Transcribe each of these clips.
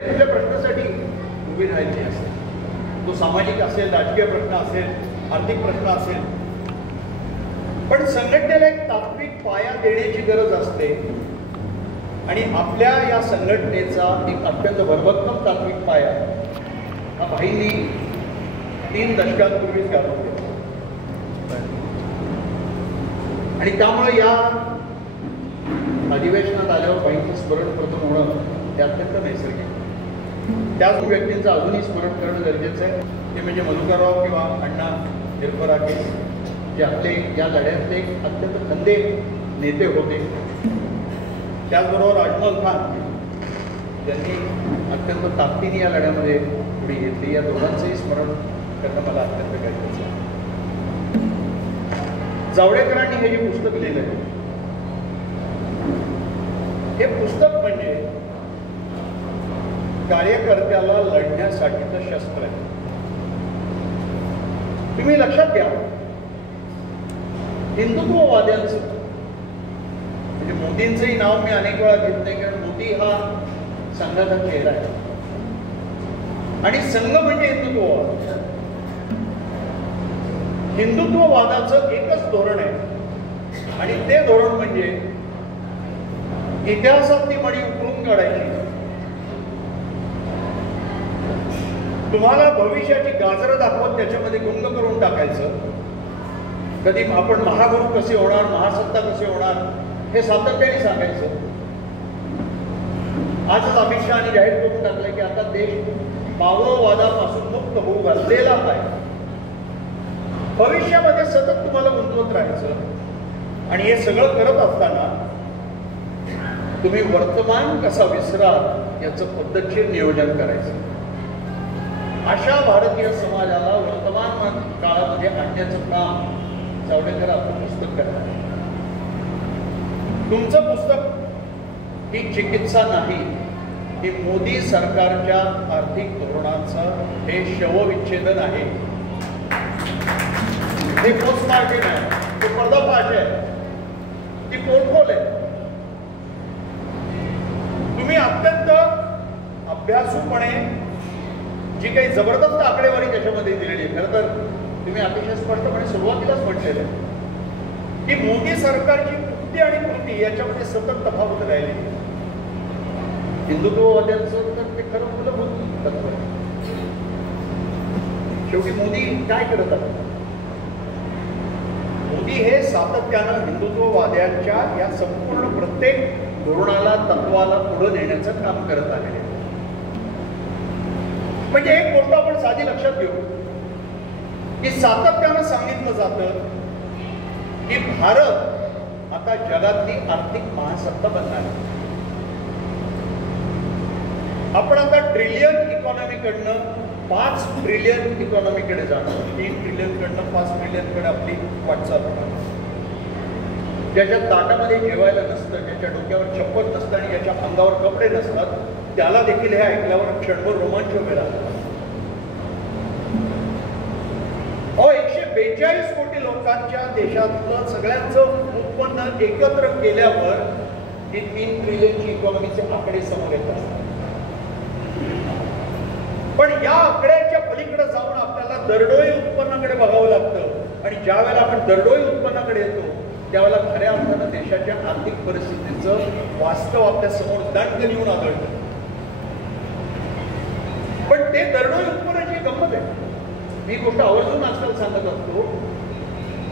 कुठल्या प्रश्नासाठी उभी राहायची असते, तो सामाजिक असेल, राजकीय प्रश्न असेल, आर्थिक प्रश्न असेल, पण संघटनेला एक तात्विक पाया देण्याची गरज असते. आणि आपल्या या संघटनेचा एक अत्यंत भरभक्कम तात्विक पाया हा भाईंनी 3 दशकांपूर्वीच घालून घेतला. आणि त्यामुळे या अधिवेशनात आल्यावर भाईंचं स्मरण प्रथम होणं हे अत्यंत नैसर्गिक. त्याच व्यक्तींचं अजूनही स्मरण करणं गरजेचं आहे. ते म्हणजे मधुकरराव किंवा अण्णा हिरपराके, जे आपले या लढ्यातले एक अत्यंत खंदे नेते होते. त्याचबरोबर अजमल खान, ज्यांनी अत्यंत ताकदीने या लढ्यामध्ये पुढे घेतली. या दोघांचंही स्मरण करणं मला अत्यंत गरजेचं आहे. जावडेकरांनी हे जे पुस्तक लिहिलं आहे, हे पुस्तक म्हणजे कार्यकर्त्याला लढण्यासाठीचं शस्त्र आहे. तुम्ही लक्षात घ्या, हिंदुत्ववाद्यांचं म्हणजे मोदींचंही नाव मी अनेक वेळा घेत नाही, कारण मोदी हा संघाचा चेहरा आहे आणि संघ म्हणजे हिंदुत्ववाद. हिंदुत्ववादाचं एकच धोरण आहे आणि ते धोरण म्हणजे इतिहासातली मणी उकरून काढायची. तुम्हाला भविष्याची गाजरं दाखवत त्याच्यामध्ये गुंग करून टाकायचं. कधी आपण महागुरू कसे होणार, महासत्ता कसे होणार हे सातत्याने सांगायचं. आजच अमित शहानी जाहीर करून टाकलं की आता देश माओवादापासून मुक्त होऊ घातलेला आहे. भविष्यामध्ये सतत तुम्हाला गुंतवत राहायचं आणि हे सगळं करत असताना तुम्ही वर्तमान कसा विसरा याचं पद्धतशीर नियोजन करायचं. अशा भारतीय समाजाला वर्तमान काळामध्ये आणण्याचं काम जावडेकर आपलं पुस्तक करतात. तुमचं पुस्तक ही चिकित्सा नाही, ही मोदी सरकारच्या आर्थिक धोरणाचं हे शवविच्छेदन आहे, हे पोस्टमार्टम आहे, ते पर्दाफाश आहे, ती पोटखोल आहे. तुम्ही अत्यंत अभ्यासूपणे जी काही जबरदस्त आकडेवारी त्याच्यामध्ये दिलेली आहे. खरं तर तुम्ही अतिशय स्पष्टपणे सुरुवातीलाच म्हटलेलं आहे की मोदी सरकारची कृती आणि कृती याच्यामध्ये सतत तफावत राहिली. हिंदुत्ववाद्यांचं तर ते खरं मूलभूत तत्व आहे. शेवटी मोदी काय करत आहेत? मोदी हे सातत्यानं हिंदुत्ववाद्यांच्या या संपूर्ण प्रत्येक धोरणाला, तत्वाला पुढे नेण्याचं काम करत आलेले आहे. म्हणजे एक गोष्ट आपण साधी लक्षात घेऊ की सातत्यानं सांगितलं जातं की भारत आता जगातली आर्थिक महासत्ता बनणार आहे. आपण आता ट्रिलियन इकॉनॉमीकडनं 5 ट्रिलियन इकॉनॉमीकडे जाणार. 3 ट्रिलियनकडनं 5 ट्रिलियनकडे आपली वाटचाल होणार. ज्याच्या ताटामध्ये जेवायला नसतं, ज्याच्या डोक्यावर चप्पल नसतं आणि ज्याच्या अंगावर कपडे नसतात, त्याला देखील हे ऐकल्यावर क्षणभर रोमांच उभे राहतात. 142 कोटी लोकांच्या देशातलं सगळ्यांचं उत्पन्न एकत्र केल्यावर ही 3 ट्रिलियनची इकॉनॉमीचे आकडे समोर येत असतात. पण या आकड्याच्या पलीकडे जाऊन आपल्याला दरडोई उत्पन्नाकडे बघावं लागतं आणि ज्या वेळेला आपण दरडोई उत्पन्नाकडे येतो त्यावेळेला खऱ्या अर्थानं देशाच्या आर्थिक परिस्थितीचं वास्तव आपल्या समोर दंड येऊन आढळतं. पण ते दरडोई उत्पन्नाची गंमत आहे. मी गोष्ट आवर्जून आजकाल सांगत असतो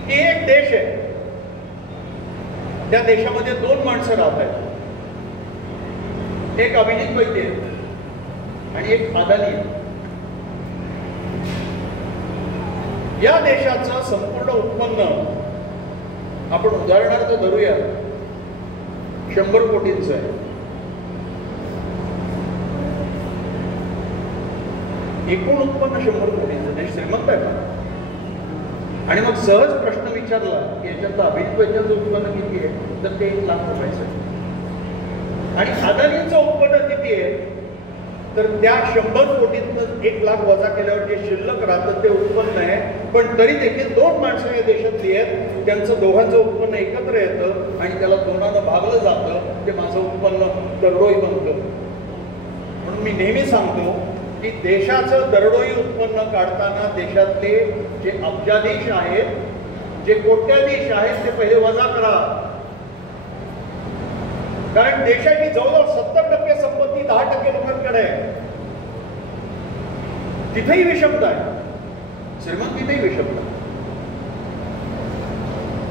की एक देश आहे, त्या देशामध्ये 2 माणसं राहत आहेत. एक अभिजित वैद्य आणि एक अदानी आहे. या देशाचं संपूर्ण उत्पन्न आपण उदाहरणार्थ धरूया 100 कोटींचं आहे. एकूण उत्पन्न 100 कोटींचं. देश श्रीमंत आहे का? आणि मग सहज प्रश्न विचारला की याच्यातलं अभिजित वैद्यचं उत्पन्न किती आहे, तर ते 1 लाख रुपयाचं आहे. आणि अदानींचं उत्पन्न किती आहे, तर त्या 100 कोटीतनं 1 लाख वजा केल्यावर जे शिल्लक राहतं ते उत्पन्न आहे. पण तरी देखील 2 माणसं या देशातली आहेत, त्यांचं दोघांचं उत्पन्न एकत्र येतं आणि त्याला 2ने भागलं जातं. ते माझं उत्पन्न दरडोई बनतं. म्हणून म्हणून मी नेहमी सांगतो की देशाचं दरडोई उत्पन्न काढताना देशातले जे अब्जाधीश आहेत, जे कोट्याधीश आहेत, ते पहिले वजा करा. कारण देशाची जवळजवळ 70% संपत्ती 10% लोकांकडे आहे. तिथेही विषमता आहे, श्रीमंतीतही विषमता.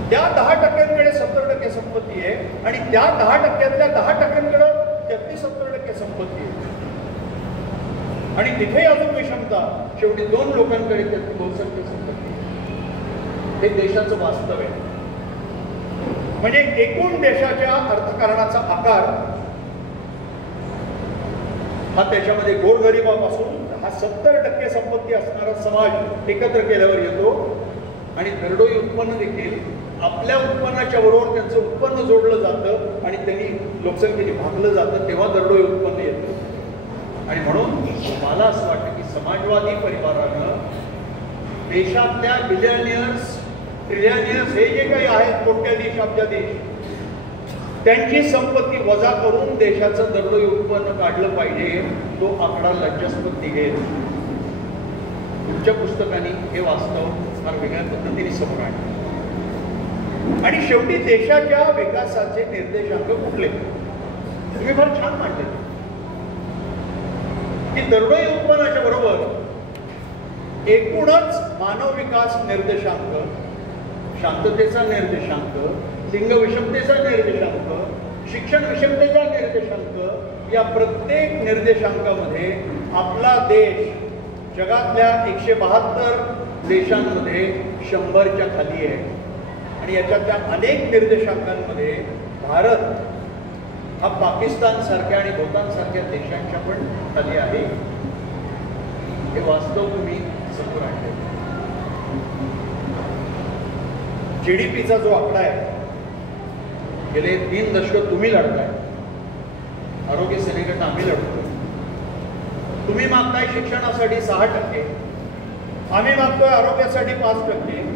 त्या 10%कडे 70% संपत्ती आहे आणि त्या 10%तल्या 10%कडे 33-70% संपत्ती आहे. आणि तिथे अजून विषमता. शेवटी 2 लोकांकडे 32% संपत्ती आहे. हे देशाचं वास्तव आहे. म्हणजे एकूण देशाच्या अर्थकारणाचा आकार हा त्याच्यामध्ये गोरगरिबापासून हा 70% संपत्ती असणारा समाज एकत्र केल्यावर येतो. आणि दरडोई उत्पन्न देखील आपल्या उत्पन्नाच्या बरोबर त्यांचं उत्पन्न जोडलं जातं आणि त्यांनी लोकसंख्येने भागलं जातं, तेव्हा दरडोई उत्पन्न येतं. आणि म्हणून मला असं वाटतं की समाजवादी परिवारानं देशातल्या बिलियनियर्स, ट्रिलियनियर्स हे जे काही आहेत, कोट्याधीश, अब्जाधीश, त्यांची संपत्ती वजा करून देशाचं दरडोई उत्पन्न काढलं पाहिजे. तो आकडा लज्जास्पद निघेल. तुमच्या पुस्तकांनी हे वास्तव फार वेगळ्या पद्धतीने समोर आणलं. आणि शेवटी देशाच्या विकासाचे निर्देशांक कुठले तुम्ही फार छान मांडले की दरडोई उत्पन्नाच्या बरोबर एकूणच मानव विकास निर्देशांक, शांततेचा निर्देशांक, लिंग विषमतेचा निर्देशांक, शिक्षण विषमतेचा निर्देशांक, या प्रत्येक निर्देशांकामध्ये आपला देश जगातल्या 172 देशांमध्ये 100च्या खाली आहे. आणि याच्यातल्या अनेक निर्देशांकांमध्ये भारत हा पाकिस्तान सारख्या आणि भूतान सारख्या देशांच्या पण खाली आहे. हे वास्तव तुम्ही समोर आणले. GDPचा जो आकडा आहे, गेले 3 दशक तुम्ही लढताय, आरोग्य सेनेकडे आम्ही लढतो. तुम्ही मागताय शिक्षणासाठी 6%, आम्ही मागतोय आरोग्यासाठी 5%.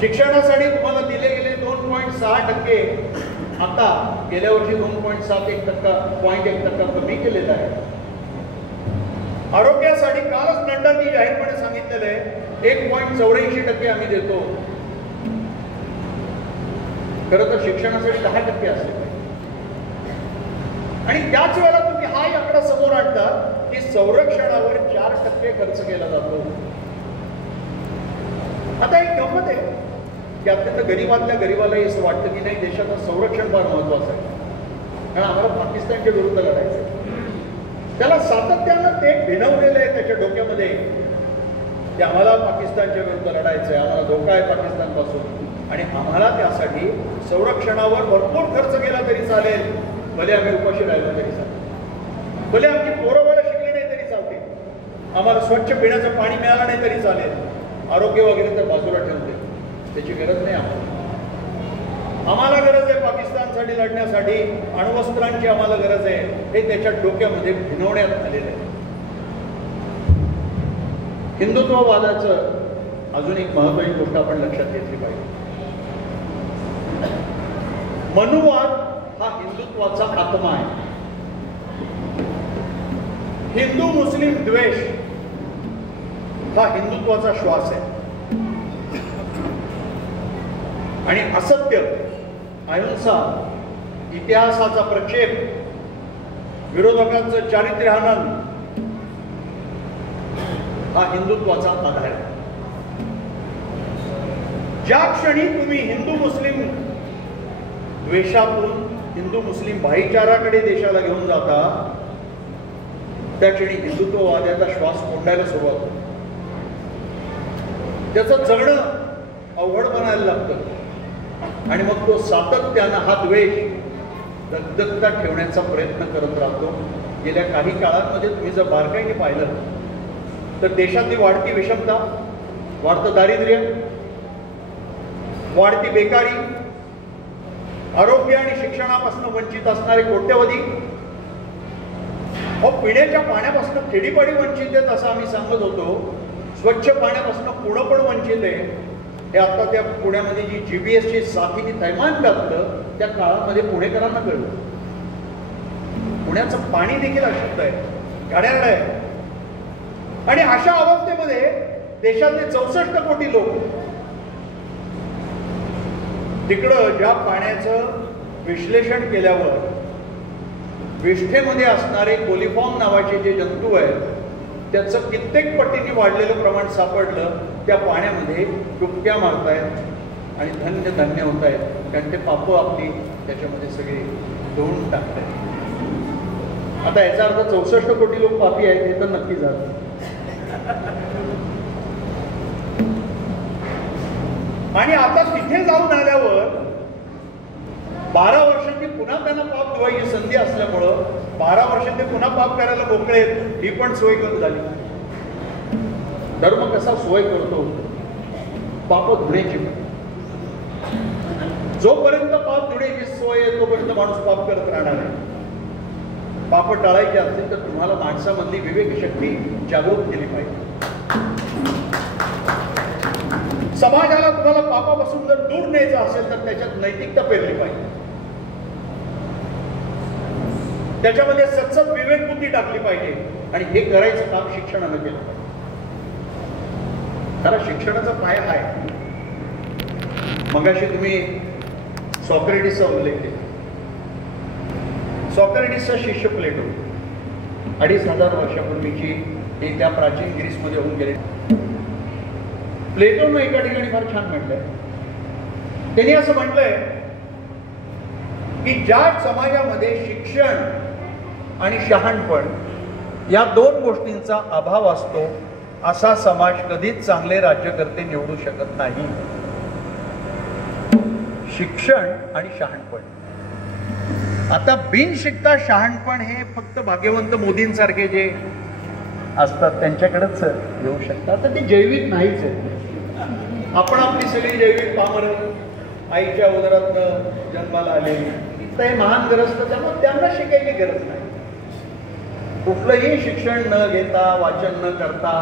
शिक्षणासाठी तुम्हाला दिले गेले 2.6%, आता गेल्या वर्षी 2.1% कमी केलेला आहे. आरोग्यासाठी कालच नड्डांनी जाहीरपणे सांगितलेलं आहे 1.84% आम्ही देतो. खरं तर शिक्षणासाठी 10% असले पाहिजे. आणि त्याच वेळेला तुम्ही हाही आकडा समोर आणता की संरक्षणावर 4% खर्च केला जातो. आता एक गंमत आहे की अत्यंत गरीबातल्या गरीबालाही असं वाटतं की नाही, देशाचं संरक्षण फार महत्वाचं आहे, कारण आम्हाला पाकिस्तानच्या विरुद्ध लढायचं आहे. त्याला सातत्यानं ते भिनवलेलं आहे त्याच्या डोक्यामध्ये की आम्हाला पाकिस्तानच्या विरुद्ध लढायचं आहे, आम्हाला धोका आहे पाकिस्तानपासून, आणि आम्हाला त्यासाठी संरक्षणावर भरपूर खर्च केला तरी चालेल, भले आम्ही उपाशी राहिलो तरी चालेल, भले आमची पोरं बरं शिकली नाही तरी चालते, आम्हाला स्वच्छ पिण्याचं पाणी मिळालं नाही तरी चालेल, आरोग्य वगैरे तर बाजूला ठेवते, त्याची गरज नाही आम्हाला. आम्हाला गरज आहे पाकिस्तानसाठी लढण्यासाठी, अण्वस्त्रांची आम्हाला गरज आहे, हे त्याच्या डोक्यामध्ये भिनवण्यात आलेलं आहे. हिंदुत्ववादाचं अजून एक महत्त्वाची गोष्ट आपण लक्षात घेतली पाहिजे. मनुवाद हा हिंदुत्वाचा आत्मा आहे. हिंदू मुस्लिम द्वेष हा हिंदुत्वाचा श्वास आहे. आणि असत्य, अहिंसा, इतिहासाचा प्रक्षेप, विरोधकांचं चारित्र्यहनन हा हिंदुत्वाचा आधार आहे. ज्या क्षणी तुम्ही हिंदू मुस्लिम द्वेषातून हिंदू मुस्लिम भाईचाराकडे देशाला घेऊन जाता, त्या क्षणी हिंदुत्ववादाचा श्वास कोंडायला सुरुवात होते. त्याचं जगणं अवघड बनायला लागतं आणि मग तो सातत्यानं हा द्वेष दगदगता ठेवण्याचा प्रयत्न करत राहतो. गेल्या काही काळांमध्ये तुम्ही जर बारकाईने पाहिलं तर देशातली वाढती विषमता, वाढतं दारिद्र्य, वाढती बेकारी, आरोग्य आणि शिक्षणापासून वंचित असणारे कोट्यवधी, पिण्याच्या पाण्यापासून खेडीपाडी वंचित आहेत असं आम्ही सांगत होतो. स्वच्छ पाण्यापासून पुणं पण वंचित आहे. हे आता त्या पुण्यामध्ये जी GBSची साथीने थैमान घातलं त्या काळामध्ये पुणेकरांना कळलं. पिण्याचं पाणी देखील अशुद्ध आहे, घाणेरडं आहे. आणि अशा अवस्थेमध्ये देशातले 64 कोटी लोक तिकडं ज्या पाण्याचं विश्लेषण केल्यावर विष्ठेमध्ये असणारे कोलिफॉर्म नावाचे जे जंतू आहेत त्याचं कित्येक पटीने वाढलेलं प्रमाण सापडलं. त्या पाण्यामध्ये डुबक्या मारतायत आणि धन्य धन्य होत आहेत, कारण ते पापं आपली त्याच्यामध्ये सगळी धुवून टाकतात. आता याचा अर्थ 64 कोटी लोक पापी आहेत हे तर नक्की झालं. आणि आता तिथे जाऊन आल्यावर 12 वर्षांनी पुन्हा त्यांना पाप धुवायची संधी असल्यामुळं 12 वर्षांनी पुन्हा पाप करायला मोकळे आहेत. ही पण सोय कमी झाली. धर्म कसा सोय करतो पाप धुण्याची. जोपर्यंत पाप धुण्याची सोय आहे तोपर्यंत माणूस पाप करत राहणार आहे. पाप टाळायचे असतील तर तुम्हाला माणसामधली विवेक शक्ती जागृत केली पाहिजे. समाजाला तुम्हाला पापापासून जर दूर न्यायचं असेल तर त्याच्यात नैतिकता पेरली पाहिजे. त्याच्यामध्ये सतसत विवेक बुद्धी टाकली पाहिजे. आणि हे करायचं काम शिक्षणानं केलं पाहिजे. कारण शिक्षणाचा पाया आहे. मगाशी तुम्ही सॉक्रेटिसचा उल्लेख केला. सॉक्रेटिसचा शिष्य प्लेटो 2500 वर्षापूर्वीची ते त्या प्राचीन ग्रीसमध्ये होऊन गेले. प्लेटोनं एका ठिकाणी फार छान म्हटलंय. त्यांनी असं म्हटलंय की ज्या समाजामध्ये शिक्षण आणि शहाणपण या दोन गोष्टींचा अभाव असतो असा समाज कधीच चांगले राज्यकर्ते निवडू शकत नाही. शिक्षण आणि शहाणपण. आता बिन शिकता शहाणपण हे फक्त भाग्यवंत मोदींसारखे जे असतात त्यांच्याकडेच येऊ शकतात. तर ते जैविक नाहीच आहे. आपण आपली सगळी जैविक पामर आईच्या उदरातनं जन्माला आलेली तर हे महान गरज तर त्यामुळे त्यांना शिकायची गरज नाही. कुठलंही शिक्षण न घेता, वाचन न करता,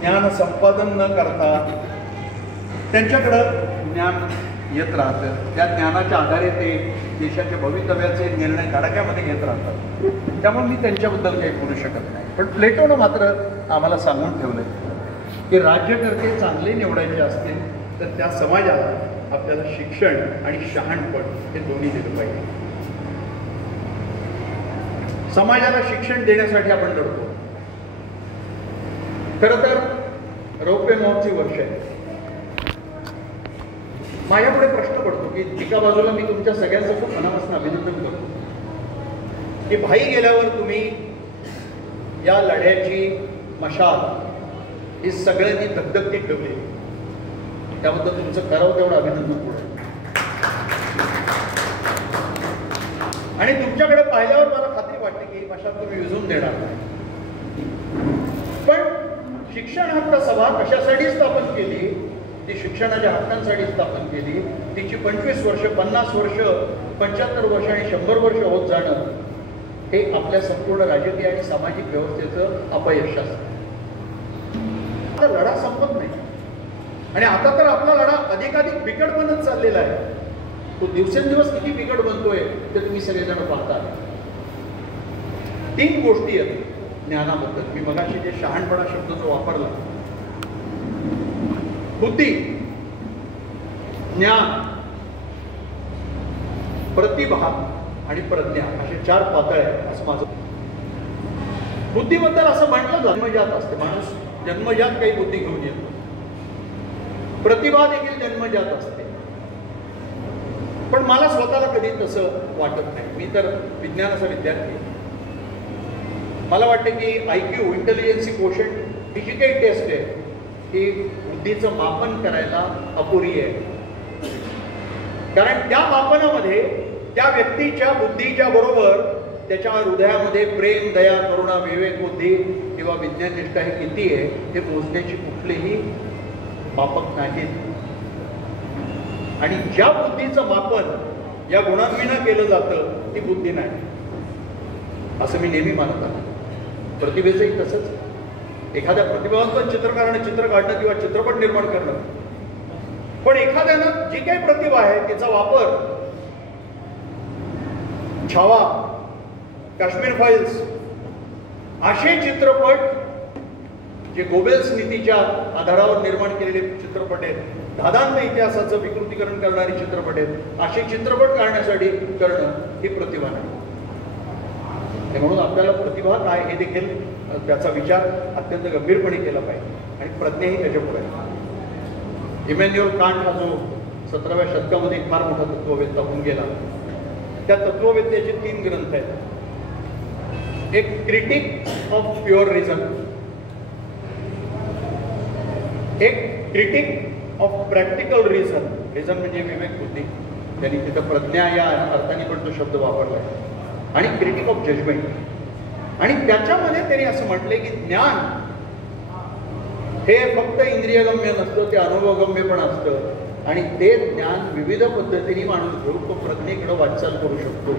ज्ञान संपादन न करता त्यांच्याकडं ज्ञान येत राहतं. त्या ज्ञानाच्या आधारे ते देशाच्या भवितव्याचे निर्णय धडाक्यामध्ये घेत राहतात. त्यामुळे मी त्यांच्याबद्दल काही बोलू शकत नाही. पण प्लेटोनं मात्र आम्हाला सांगून ठेवलंय की राज्यकर्ते चांगले निवडायचे असतील तर त्या समाजाला आपल्याला शिक्षण आणि शहाणपण हे दोन्ही दिलं पाहिजे. समाजाला शिक्षण देण्यासाठी आपण लढतो. खरं तर रौप्य महोत्सवी वर्ष आहे. माझ्यापुढे प्रश्न पडतो की एका बाजूला मी तुमच्या सगळ्यांचं खूप मनापासून अभिनंदन करतो की भाई गेल्यावर तुम्ही या लढ्याची मशाल ही सगळ्यांनी धगधगती ठेवली. त्याबद्दल तुमचं करावं तेवढं अभिनंदन पुढे. आणि तुमच्याकडे पाहिल्यावर मला खात्री वाटते की मशाल तुम्ही विझून देणार नाही. पण शिक्षण हक्क सभा कशासाठी स्थापन केली? ती शिक्षणाच्या हक्कांसाठी स्थापन केली. तिची 25 वर्ष, 50 वर्ष, 75 वर्ष आणि 100 वर्ष होत जाणं हे आपल्या संपूर्ण राजकीय आणि सामाजिक व्यवस्थेचं अपयश असतं. लढा संपत नाही. आणि आता तर आपला लढा अधिकाधिक बिकट बनत चाललेला आहे. तो दिवसेंदिवस किती बिकट बनतोय ते तुम्ही सगळेजण पाहता. 3 गोष्टी आहेत ज्ञानाबद्दल. मी मगाशी जे शहाणपणा शब्द जो वापरला, बुद्धी, ज्ञान, प्रतिभा आणि प्रज्ञा असे 4 पातळ आहेत असं माझं. बुद्धीबद्दल असं म्हटलं जन्मजात असते. माणूस जन्मजात काही बुद्धी घेऊन येतो. प्रतिभा देखील जन्मजात असते. पण मला स्वतःला कधी तसं वाटत नाही. मी तर विज्ञानाचा विद्यार्थी. मला वाटतं की IQ इंटेलिजन्सी कोशंट ही जी काही टेस्ट आहे ही बुद्धीचं मापन करायला अपुरी आहे. कारण त्या मापनामध्ये त्या व्यक्तीच्या बुद्धीच्या बरोबर त्याच्या हृदयामध्ये प्रेम, दया, करुणा, विवेक, बुद्धी किंवा विज्ञान निष्ठा हे किती आहे हे मोजण्याची कुठलीही मापक नाहीत. आणि ज्या बुद्धीचं मापन या गुणांविना केलं जातं ती बुद्धी नाही असं मी नेहमी मानत आहे. प्रतिभेचंही तसंच. एखाद्या प्रतिभावंत चित्रकाराने चित्र काढणं किंवा चित्रपट निर्माण करणं. पण एखाद्यानं जी काही प्रतिभा आहे तिचा वापर छावा काश्मीर फाईल्स असे चित्रपट जे गोबेल्स नीतीच्या आधारावर निर्माण केलेले चित्रपट आहेत, धादांत इतिहासाचं विकृतीकरण करणारे चित्रपट आहेत, असे चित्रपट काढण्यासाठी करणं ही प्रतिभा नाही. म्हणून आपल्याला प्रतिभा काय हे देखील त्याचा विचार अत्यंत गंभीरपणे केला पाहिजे आणि प्रज्ञाही त्याच्या पुढे. इमॅन्युअल कांट हा जो 17व्या शतकामध्ये एक फार मोठा तत्ववेत्ता होऊन गेला, त्या तत्ववेत्त्याचे 3 ग्रंथ आहेत. एक क्रिटिक ऑफ प्युअर रिझन, एक critic of practical reason, reason म्हणजे विवेक बुद्धी, त्यांनी तिथं प्रज्ञा या अर्थाने पण तो शब्द वापरलाय, आणि क्रिटिक ऑफ जजमेंट. आणि त्याच्यामध्ये त्यांनी असं म्हटलंय की ज्ञान हे फक्त इंद्रियगम्य नसतं, ते अनुभवगम्य पण असतं, आणि ते ज्ञान विविध पद्धतीने माणूस घेऊन तो प्रज्ञेकडे वाटचाल करू शकतो.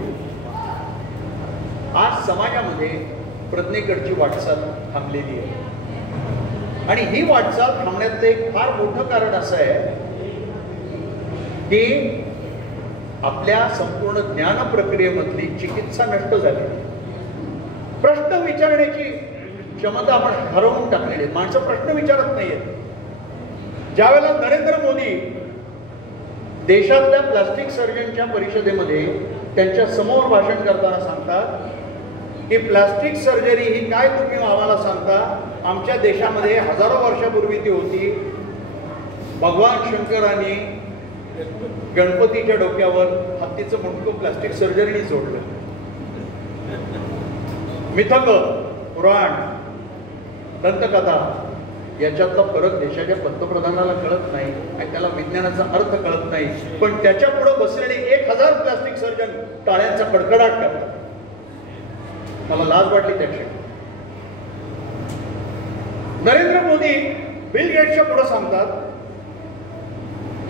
आज समाजामध्ये प्रज्ञेकडची वाटचाल थांबलेली आहे, आणि ही वाटचाल थांबण्याचं एक फार मोठं कारण असं आहे की आपल्या संपूर्ण ज्ञान प्रक्रियेमधली चिकित्सा नष्ट झाली. प्रश्न विचारण्याची क्षमता आपण हरवून टाकलेली आहे. माणसं प्रश्न विचारत नाहीयेत. ज्यावेळेला नरेंद्र मोदी देशातल्या प्लास्टिक सर्जनच्या परिषदेमध्ये त्यांच्या समोर भाषण करताना सांगतात की प्लास्टिक सर्जरी ही काय तुम्ही आम्हाला सांगता, आमच्या देशामध्ये हजारो वर्षापूर्वी ती होती. भगवान शंकरांनी गणपतीच्या डोक्यावर हत्तीचं मुंडकं प्लास्टिक सर्जरीने जोडलं. मिथक, पुराण, दंतकथा याच्यातला फरक देशाच्या पंतप्रधानाला कळत नाही आणि त्याला विज्ञानाचा अर्थ कळत नाही, पण त्याच्या पुढे बसलेले 1000 प्लास्टिक सर्जन टाळ्यांचा कडकडाट करतात. मला लाज वाटली त्या क्षणी. नरेंद्र मोदी बिल गेट्सच्या पुढे सांगतात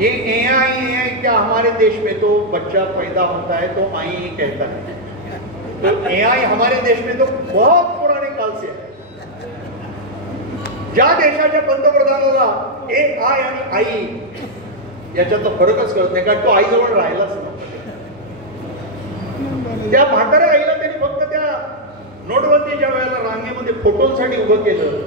ये एआई क्या हमारे देश में तो बच्चा पैदा होता है तो आई ही कहता है, तो एआई हमारे देश में तो बहुत पुराने काल से है. ज्या देशाच्या पंतप्रधानाला एआय आणि आई याच्यातला फरकच कळत नाही, कारण तो आईजवळ राहिलाच नाही. त्या म्हाताऱ्या आईला त्यांनी फक्त त्या नोटबंदीच्या वेळेला रांगेमध्ये फोटोंसाठी उभं केलं.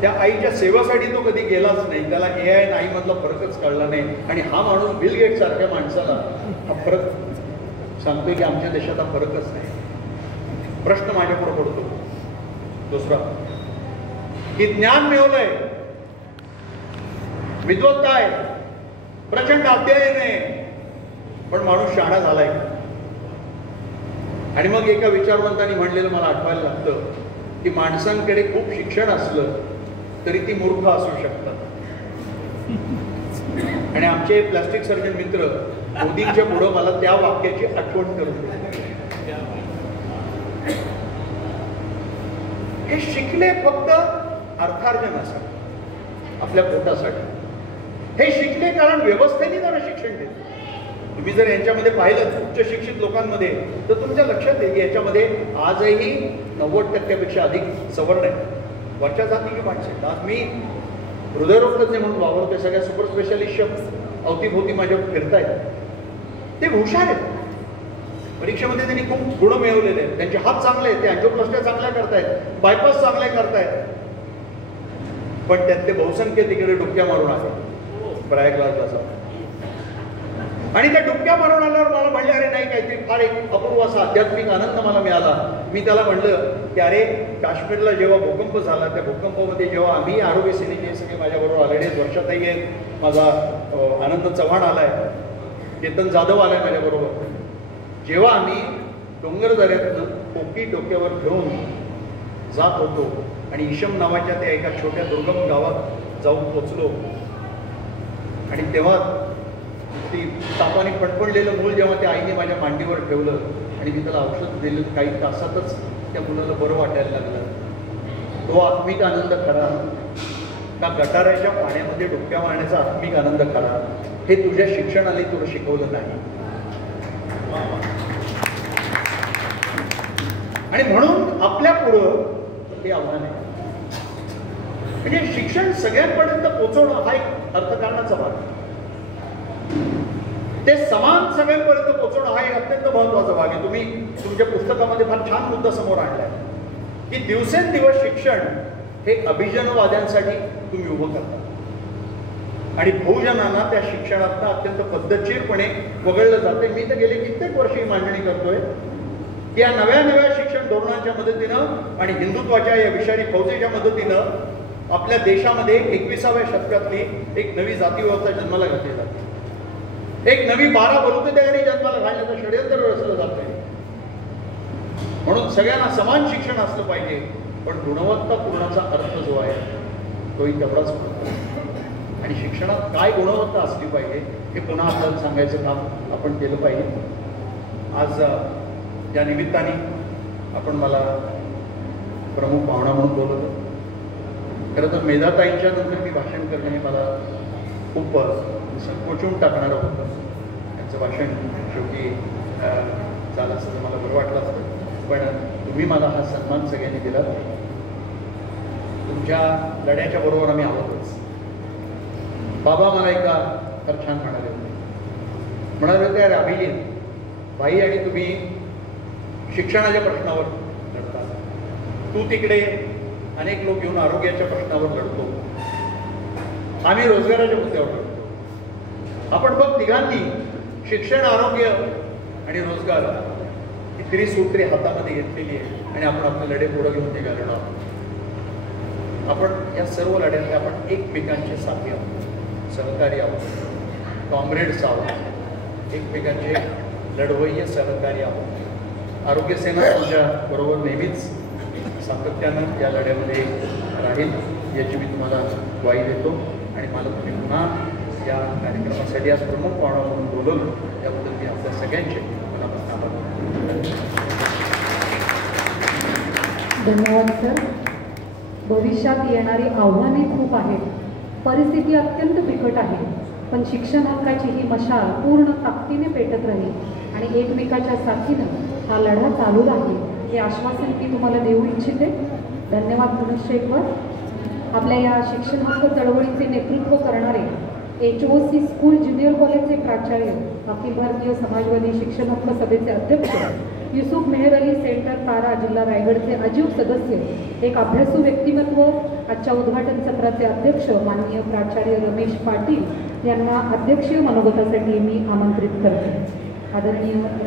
त्या आईच्या सेवेसाठी तो कधी गेलाच नाही. त्याला एआय आणि आई मधला फरकच कळला नाही. आणि हा माणूस बिल गेट सारख्या माणसाला हा फरक सांगतोय की आमच्या देशात हा फरकच नाही. प्रश्न माझ्यापुढे पडतो दुसरा की ज्ञान मिळवलंय, विद्वत्ता आहे, प्रचंड अध्ययन आहे, पण माणूस शहाणा झालाय. आणि मग एका विचारवंतांनी म्हणलेलं मला आठवायला लागतं की माणसांकडे खूप शिक्षण असलं तरी ती मूर्ख असू शकतात. आणि आमचे प्लास्टिक सर्जन मित्र मोदींच्या पुढं मला त्या वाक्याची आठवण करून दिली. हे शिकले फक्त अर्थार्जनासाठी, आपल्या पोटासाठी. हे शिकले कारण व्यवस्थेने त्यांना शिक्षण देते. तुम्ही जर यांच्यामध्ये पाहिलं उच्च शिक्षित लोकांमध्ये तर तुमच्या लक्षात येईल की याच्यामध्ये आजही 90% अधिक सवर्ण आहेत, वरच्या जातीची माणसं आहेत. आज मी हृदयरोग तज्ञ म्हणून वावरतोय, सगळ्या सुपर स्पेशालिस्टच्या अवतीभोवती माझ्या फिरतायत. ते हुशार आहेत, परीक्षेमध्ये त्यांनी खूप गुण मिळवलेले आहेत, त्यांचे हात चांगले आहेत, ते अँजिओप्लास्ट्या चांगल्या करतायत, बायपास चांगले करतायत, पण त्यातले बहुसंख्य तिकडे डुबक्या मारून आले प्रयागराजला जाऊन. आणि त्या डुबक्या मारून आल्यावर मला म्हणले अरे नाही काहीतरी फार एक अपूर्व असा आध्यात्मिक आनंद मला मिळाला. मी त्याला म्हणलं की अरे काश्मीरला जेव्हा भूकंप झाला त्या भूकंपामध्ये जेव्हा आम्ही आरोग्य सेनेचे सगळे माझ्याबरोबर आलेले, वर्षाताई आहेत, माझा आनंद चव्हाण आलाय, केतन जाधव आलाय माझ्याबरोबर, जेव्हा आम्ही डोंगरदऱ्यातनं कोकी डोक्यावर घेऊन जात होतो आणि ईशम नावाच्या त्या एका छोट्या दुर्गम गावात जाऊन पोचलो, आणि तेव्हा ती तापाने फडफडलेलं मूल जेव्हा त्या आईने माझ्या मांडीवर ठेवलं आणि मी त्याला औषध दिलं, काही तासातच त्या मुलाला बरं वाटायला लागलं. तो आत्मिक आनंद खरा, का गटाराच्या पाण्यामध्ये डुबक्या मारण्याचा आत्मिक आनंद खरा, हे तुझ्या शिक्षणाने तुला शिकवलं नाही. आणि म्हणून आपल्या पुढं हे आव्हान आहे. म्हणजे शिक्षण सगळ्यांपर्यंत पोहोचवणं हा एक अर्थकारणाचा भाग. ते समान सगळ्यांपर्यंत पोहोचवणं हा एक अत्यंत महत्त्वाचा भाग आहे. तुम्ही तुमच्या पुस्तकामध्ये फार छान मुद्दा समोर आणलाय की दिवसेंदिवस शिक्षण हे अभिजनवाद्यांसाठी तुम्ही उभं करता आणि बहुजनांना त्या शिक्षणातनं अत्यंत पद्धतशीरपणे वगळलं जाते. मी तर गेले कित्येक वर्ष ही मांडणी करतोय की या नव्या नव्या शिक्षण धोरणांच्या मदतीनं आणि हिंदुत्वाच्या या विषारी फौजेच्या मदतीनं आपल्या देशामध्ये 21व्या शतकातली एक नवी जातीव्यवस्था जन्माला घातली जाते. एक नवी 12 बलुतेदारी जन्माला घालण्याचं षडयंत्र रचलं जातंय. म्हणून सगळ्यांना समान शिक्षण असलं पाहिजे, पण गुणवत्तापूर्णाचा अर्थ जो आहे तोही तेवढाच महत्त्वाचा. आणि शिक्षणात काय गुणवत्ता असली पाहिजे हे पुन्हा आपल्याला सांगायचं काम आपण केलं पाहिजे. आज या निमित्ताने आपण मला प्रमुख पाहुणा म्हणून बोलवलं. खरं तर मेधाताईंच्या नंतर मी भाषण करणं हे मला खूप संकोचून टाकणारं होतं. त्यांचं भाषण शेवटी झालं असं तर मला बरं वाटलं असतं, पण तुम्ही मला हा सन्मान सगळ्यांनी दिला. तुमच्या लढ्याच्या बरोबर आम्ही आहोतच. बाबा मला एका फार छान म्हणाले होते, अरे अभिजित भाई आणि तुम्ही शिक्षणाच्या प्रश्नावर लढता, तू तिकडे अनेक लोक येऊन आरोग्याच्या प्रश्नावर लढतो, आम्ही रोजगाराच्या मुद्द्यावर लढतो. आपण बघ तिघांनी शिक्षण, आरोग्य आणि रोजगार ही त्रिसूत्री हातामध्ये घेतलेली आहे आणि आपण आपले लढे पुढे घेऊन निघालेलो आहोत. आपण या सर्व लढ्यात आपण एकमेकांचे साथी आहोत, सहकारी आहोत, कॉम्रेड्स आहोत, एकमेकांचे लढवय्ये सहकारी आहोत. आरोग्य सेना तुमच्या बरोबर नेहमीच सातत्यानं या लढ्यामध्ये राहील याची मी तुम्हाला ग्वाही देतो. आणि मला तुम्ही पुन्हा या कार्यक्रमासाठी आज प्रमुख पाहुणा म्हणून बोलवलं त्याबद्दल मी आपल्या सगळ्यांचे मनापासून आभार मानतो. धन्यवाद सर. भविष्यात येणारी आव्हाने खूप आहेत, परिस्थिती अत्यंत बिकट आहे, पण शिक्षण हक्काची ही मशाल पूर्ण ताकदीने पेटत राहील आणि एकमेकाच्या साथीनं हा लढा चालू राहील हे आश्वासन मी तुम्हाला देऊ इच्छिते. धन्यवाद पुनश्च एकवर. आपल्या या शिक्षण हक्क चळवळीचे नेतृत्व करणारे HOC स्कूल ज्युनियर कॉलेजचे प्राचार्य, अखिल भारतीय समाजवादी शिक्षण हक्क सभेचे अध्यक्ष युसुफ मेहर अली सेंटर तारा जिल्हा रायगडचे अजीव सदस्य, एक अभ्यासू व्यक्तिमत्व, आजच्या उद्घाटन सत्राचे अध्यक्ष माननीय प्राचार्य रमेश पाटील यांना अध्यक्षीय मनोगतासाठी मी आमंत्रित करते. आदरणीय